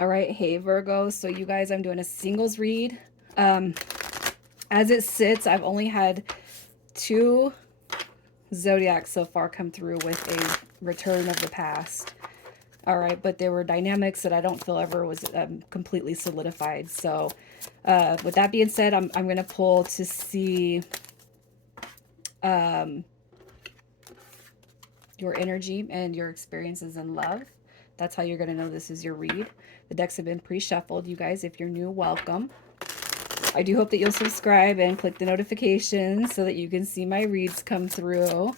All right, hey Virgo. So you guys, I'm doing a singles read. Um, as it sits, I've only had two zodiacs so far come through with a return of the past. All right, but there were dynamics that I don't feel ever was completely solidified. So, with that being said, I'm gonna pull to see um, your energy and your experiences in love. That's how you're gonna know this is your read. The decks have been pre-shuffled. You guys, if you're new, welcome. I do hope that you'll subscribe and click the notifications so that you can see my reads come through.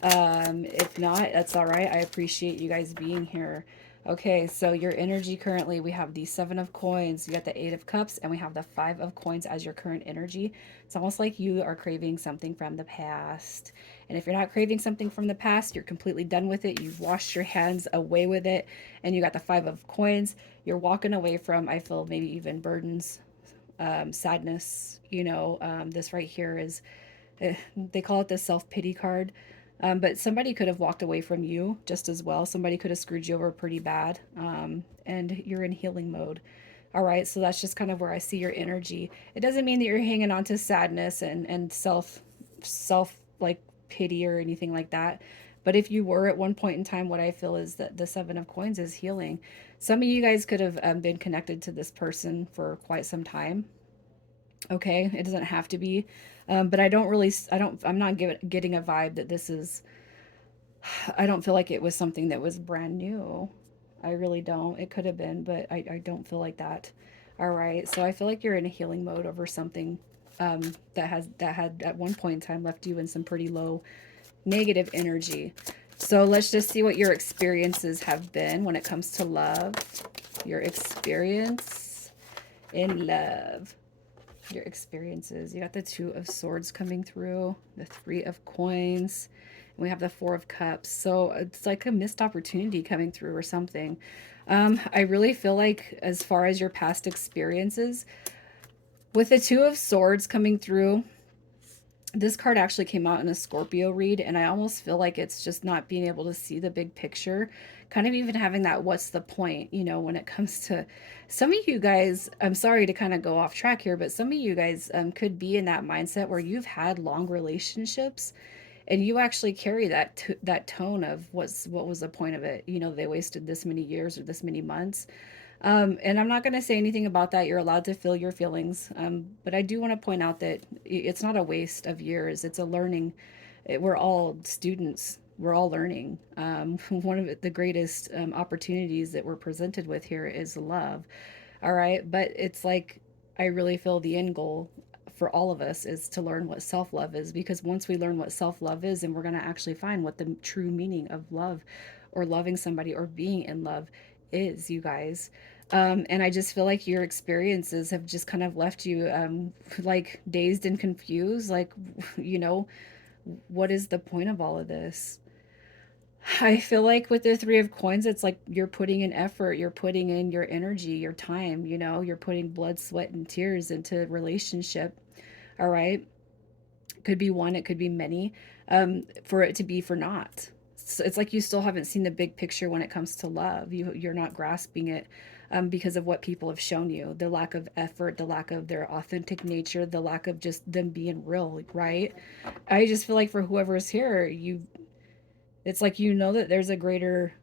If not, that's all right. I appreciate you guys being here. Okay, so your energy currently, we have the Seven of Coins, you got the Eight of Cups, and we have the Five of Coins as your current energy. It's almost like you are craving something from the past. And if you're not craving something from the past, you're completely done with it. You've washed your hands away with it, and you got the Five of Coins. You're walking away from, I feel, maybe even burdens, sadness. This right here is, they call it the self-pity card. But somebody could have walked away from you just as well. Somebody could have screwed you over pretty bad. And you're in healing mode. All right, so that's just kind of where I see your energy. It doesn't mean that you're hanging on to sadness and self like pity or anything like that. But if you were at one point in time, what I feel is that the Seven of Coins is healing. Some of you guys could have been connected to this person for quite some time. Okay, it doesn't have to be, but I don't really, I'm not getting a vibe that this is. I don't feel like it was something that was brand new. I really don't. It could have been, but I don't feel like that. All right, so I feel like you're in a healing mode over something that had at one point in time left you in some pretty low negative energy. So let's just see what your experiences have been when it comes to love. Your experience in love. Your experiences. You got the Two of Swords coming through, the Three of Coins, and we have the Four of Cups. So it's like a missed opportunity coming through or something. I really feel like, as far as your past experiences, with the Two of Swords coming through, this card actually came out in a Scorpio read, and I almost feel like it's just not being able to see the big picture, kind of even having that what's the point, when it comes to some of you guys. I'm sorry to kind of go off track here, but some of you guys could be in that mindset where you've had long relationships and you actually carry that tone of what was the point of it. They wasted this many years or this many months. And I'm not going to say anything about that. You're allowed to feel your feelings. But I do want to point out that it's not a waste of years. It's a learning. We're all students. We're all learning. One of the greatest opportunities that we're presented with here is love. All right. But it's like, I really feel the end goal for all of us is to learn what self love is, because once we learn what self love is, and we're going to actually find what the true meaning of love or loving somebody or being in love is, you guys. And I just feel like your experiences have just kind of left you like dazed and confused. Like, you know, what is the point of all of this? I feel like with the Three of Coins, it's like you're putting in effort, you're putting in your energy, your time, you're putting blood, sweat, and tears into relationship. All right. Could be one, it could be many, for it to be for naught. So it's like you still haven't seen the big picture when it comes to love. You're not grasping it, because of what people have shown you, the lack of effort, the lack of their authentic nature, the lack of just them being real, like, right? I just feel like for whoever's here, it's like that there's a greater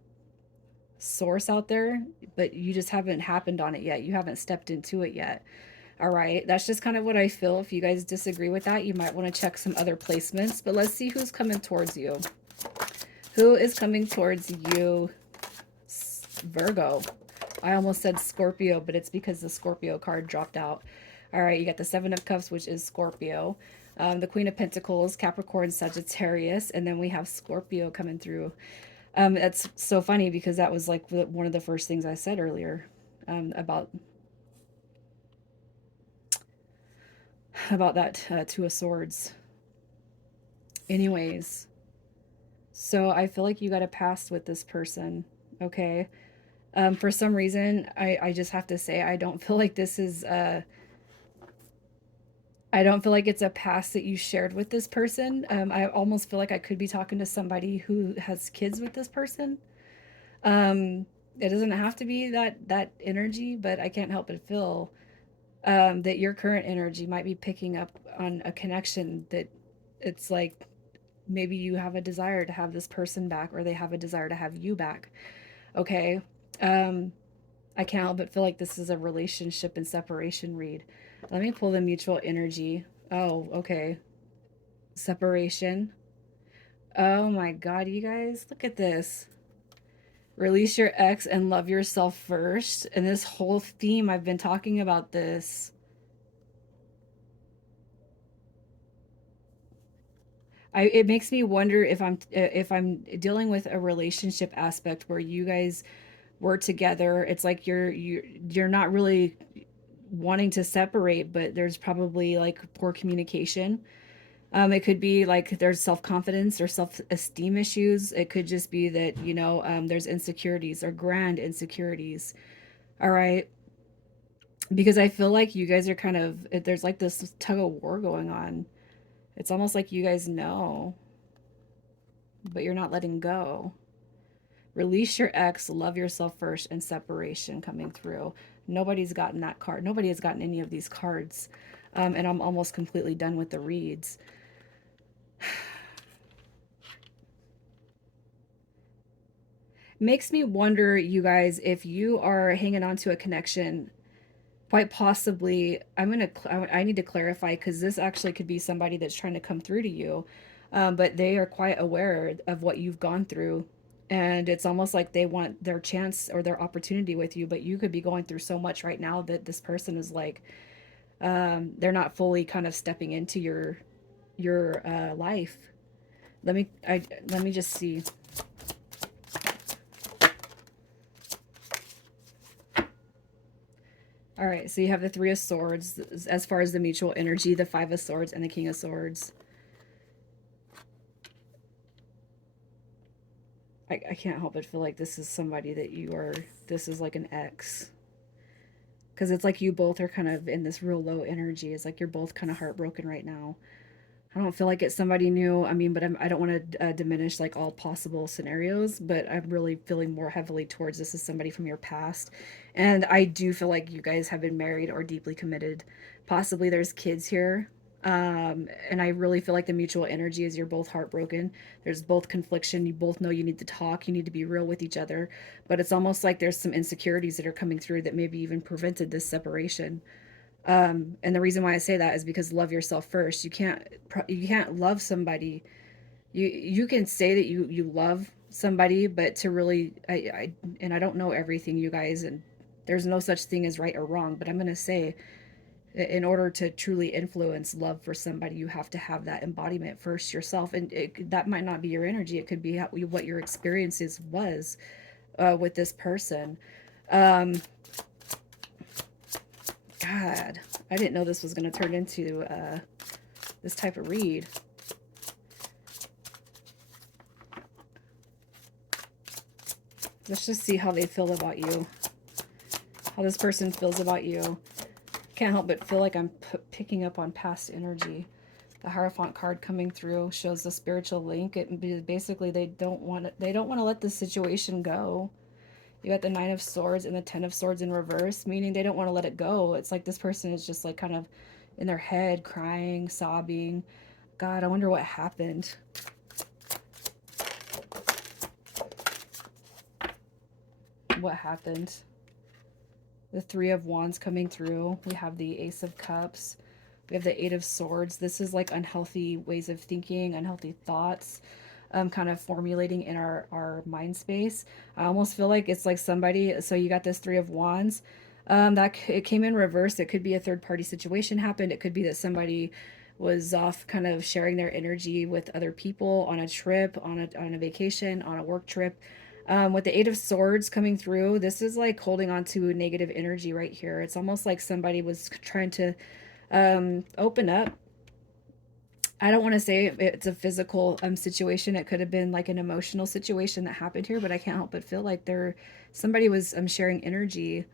source out there, but you just haven't happened on it yet. You haven't stepped into it yet. All right, that's just kind of what I feel. If you guys disagree with that, you might want to check some other placements. But let's see who's coming towards you. Who is coming towards you, Virgo? I almost said Scorpio, but it's because the Scorpio card dropped out. All right, you got the Seven of Cups, which is Scorpio. The Queen of Pentacles, Capricorn, Sagittarius, and then we have Scorpio coming through. That's so funny because that was like one of the first things I said earlier, about that Two of Swords. Anyways, so I feel like you got a past with this person, okay? For some reason, I just have to say, I don't feel like this is, I don't feel like it's a past that you shared with this person. I almost feel like I could be talking to somebody who has kids with this person. It doesn't have to be that energy, but I can't help but feel that your current energy might be picking up on a connection that it's like maybe you have a desire to have this person back or they have a desire to have you back. Okay. Um, I can't help but feel like this is a relationship and separation read. Let me pull the mutual energy. Oh, okay. Separation. Oh my God, you guys, look at this. Release your ex and love yourself first. And this whole theme, I've been talking about this. It makes me wonder if I'm dealing with a relationship aspect where you guys were together. It's like you're not really wanting to separate, but there's probably like poor communication. It could be like there's self confidence or self esteem issues. It could just be that, there's insecurities or grand insecurities. All right. Because I feel like you guys are kind of, there's like this tug of war going on. It's almost like you guys know, but you're not letting go. Release your ex, love yourself first, and separation coming through. Nobody's gotten that card. Nobody has gotten any of these cards. And I'm almost completely done with the reads. Makes me wonder, you guys, if you are hanging on to a connection, quite possibly, I need to clarify because this actually could be somebody that's trying to come through to you, but they are quite aware of what you've gone through. And it's almost like they want their chance or their opportunity with you, but you could be going through so much right now that this person is like, they're not fully kind of stepping into your life. Let me just see. All right, so you have the Three of Swords as far as the mutual energy, the Five of Swords, and the King of Swords. I can't help but feel like this is somebody that this is like an ex. Because it's like you both are kind of in this real low energy. It's like you're both kind of heartbroken right now. I don't feel like it's somebody new. I mean, but I don't want to diminish like all possible scenarios, but I'm really feeling more heavily towards this is somebody from your past. And I do feel like you guys have been married or deeply committed. Possibly there's kids here. And I really feel like the mutual energy is you're both heartbroken. There's both confliction. You both know you need to talk. You need to be real with each other. But it's almost like there's some insecurities that are coming through that maybe even prevented this separation. And the reason why I say that is because love yourself first. You can't love somebody. You can say that you love somebody, but to really I don't know everything, you guys, and there's no such thing as right or wrong. But I'm gonna say, in order to truly influence love for somebody, you have to have that embodiment first yourself, and that might not be your energy. It could be what your experiences was with this person. Um, God, I didn't know this was going to turn into this type of read. Let's just see how they feel about you. How this person feels about you. Can't help but feel like I'm picking up on past energy. The Hierophant card coming through shows the spiritual link. It basically they don't want to let the situation go. You got the Nine of Swords and the Ten of Swords in reverse, meaning they don't want to let it go. It's like this person is just like kind of in their head, crying, sobbing. God, I wonder what happened. What happened? The Three of Wands coming through. We have the Ace of Cups. We have the Eight of Swords. This is like unhealthy ways of thinking, unhealthy thoughts, kind of formulating in our mind space. I almost feel like it's like somebody. So you got this Three of Wands. That it came in reverse. It could be a third party situation happened. It could be that somebody was off kind of sharing their energy with other people on a trip, on a vacation, on a work trip. With the Eight of Swords coming through, this is like holding on to negative energy right here. It's almost like somebody was trying to open up. I don't want to say it's a physical situation. It could have been like an emotional situation that happened here, but I can't help but feel like somebody was sharing energy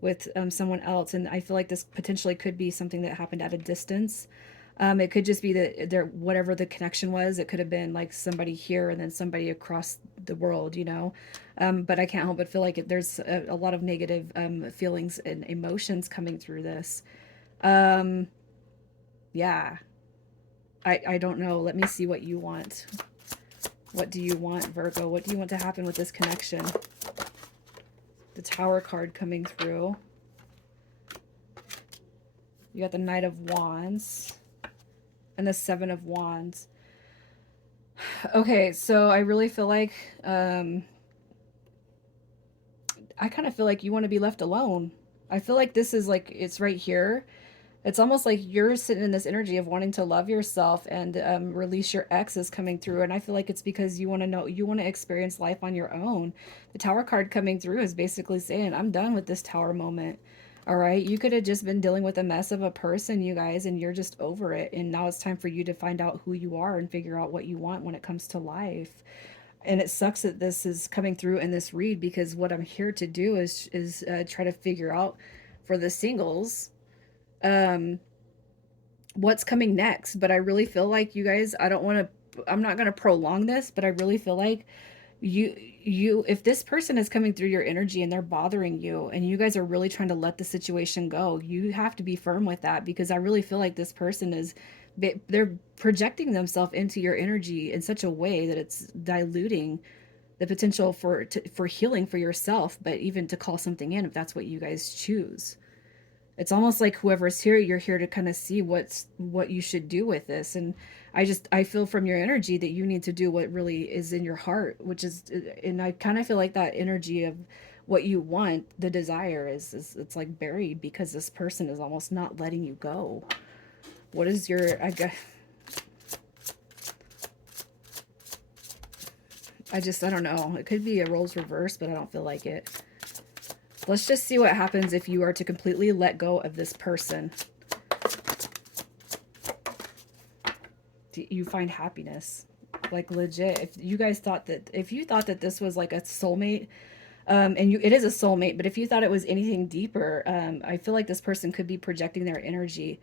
with someone else, and I feel like this potentially could be something that happened at a distance. It could just be that there, whatever the connection was, it could have been like somebody here and then somebody across the world, But I can't help but feel like there's a lot of negative feelings and emotions coming through this. Um, yeah, I don't know. Let me see what you want. What do you want, Virgo? What do you want to happen with this connection? The Tower card coming through. You got the Knight of Wands and the Seven of Wands. Okay, so I really feel like I kind of feel like you want to be left alone. I feel like this is like it's right here. It's almost like you're sitting in this energy of wanting to love yourself and release your ex is coming through. And I feel like it's because you want to know, you want to experience life on your own. The Tower card coming through is basically saying, I'm done with this Tower moment. All right. You could have just been dealing with a mess of a person, you guys, and you're just over it. And now it's time for you to find out who you are and figure out what you want when it comes to life. And it sucks that this is coming through in this read because what I'm here to do is try to figure out for the singles um what's coming next. But I really feel like you guys, I don't want to, I'm not going to prolong this, but I really feel like you if this person is coming through your energy and they're bothering you and you guys are really trying to let the situation go, you have to be firm with that because I really feel like this person is they're projecting themselves into your energy in such a way that it's diluting the potential for healing for yourself, but even to call something in if that's what you guys choose. It's almost like whoever's here, you're here to kind of see what you should do with this. And I feel from your energy that you need to do what really is in your heart, which is, and I kind of feel like that energy of what you want, the desire is it's like buried because this person is almost not letting you go. What is your, I guess, I don't know. It could be a roles reverse, but I don't feel like it. Let's just see what happens if you are to completely let go of this person. Do you find happiness? Like legit. If you thought that this was like a soulmate, and it is a soulmate, but if you thought it was anything deeper, I feel like this person could be projecting their energy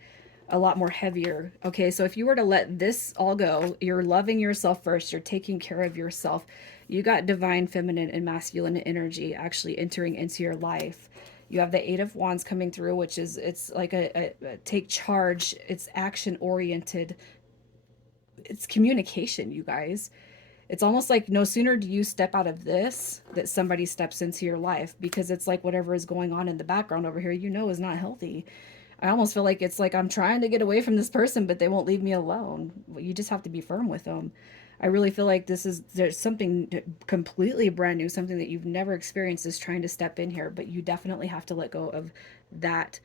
a lot more heavier. Okay, so if you were to let this all go, you're loving yourself first, you're taking care of yourself. You got divine feminine and masculine energy actually entering into your life. You have the Eight of Wands coming through, which is it's like a take charge, it's action oriented, it's communication, you guys. It's almost like no sooner do you step out of this that somebody steps into your life because it's like whatever is going on in the background over here, you know, is not healthy. I almost feel like it's like I'm trying to get away from this person, but they won't leave me alone. You just have to be firm with them. I really feel like there's something completely brand new, something that you've never experienced is trying to step in here, but you definitely have to let go of that.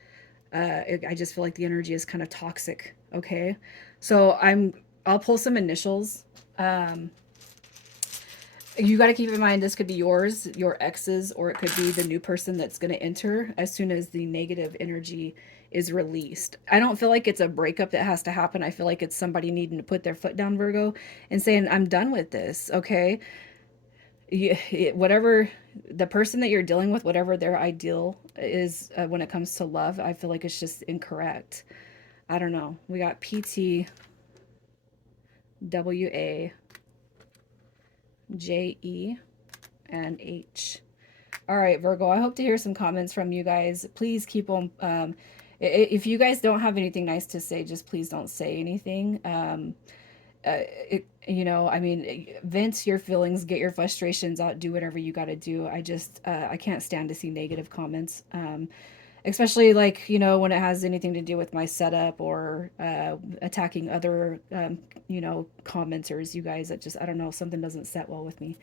I just feel like the energy is kind of toxic. Okay. So I'll pull some initials. Um, you got to keep in mind this could be yours, your ex's, or it could be the new person that's going to enter as soon as the negative energy is released. I don't feel like it's a breakup that has to happen. I feel like it's somebody needing to put their foot down, Virgo, and saying, I'm done with this. Okay. Whatever the person that you're dealing with, whatever their ideal is when it comes to love, I feel like it's just incorrect. I don't know. We got PT, WA, JE, and H. All right, Virgo, I hope to hear some comments from you guys. Please keep them. If you guys don't have anything nice to say, just please don't say anything. I mean, vent your feelings, get your frustrations out, do whatever you got to do. I can't stand to see negative comments. Especially like, when it has anything to do with my setup or attacking other, commenters, you guys, I don't know, something doesn't set well with me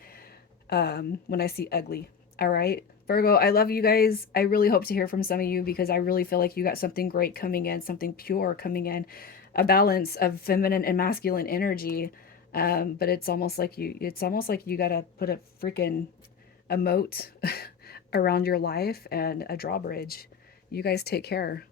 when I see ugly. All right. Virgo, I love you guys. I really hope to hear from some of you because I really feel like you got something great coming in, something pure coming in, a balance of feminine and masculine energy. But it's almost like you gotta put a freaking a moat around your life and a drawbridge. You guys take care.